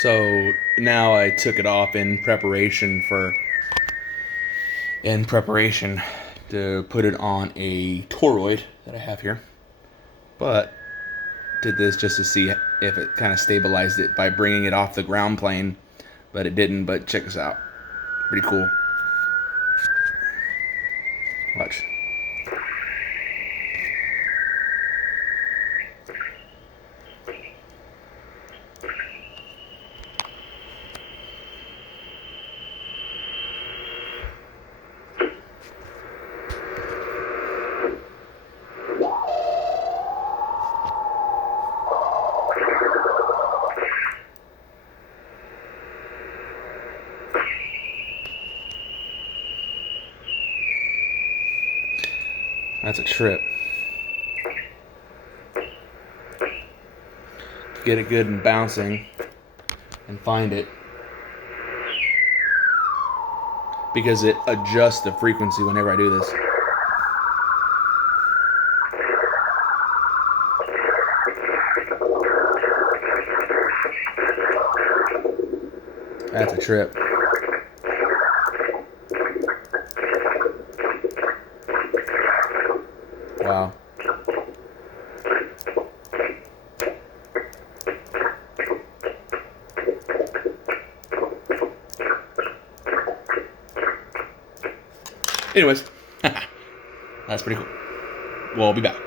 So now I took it off in preparation to put it on a toroid that I have here. But did this just to see if it kind of stabilized it by bringing it off the ground plane, but it didn't. But check this out, pretty cool. Watch. That's a trip. Get it good and bouncing and find it, because it adjusts the frequency whenever I do this. That's a trip. Wow. Anyways, that's pretty cool. We'll be back.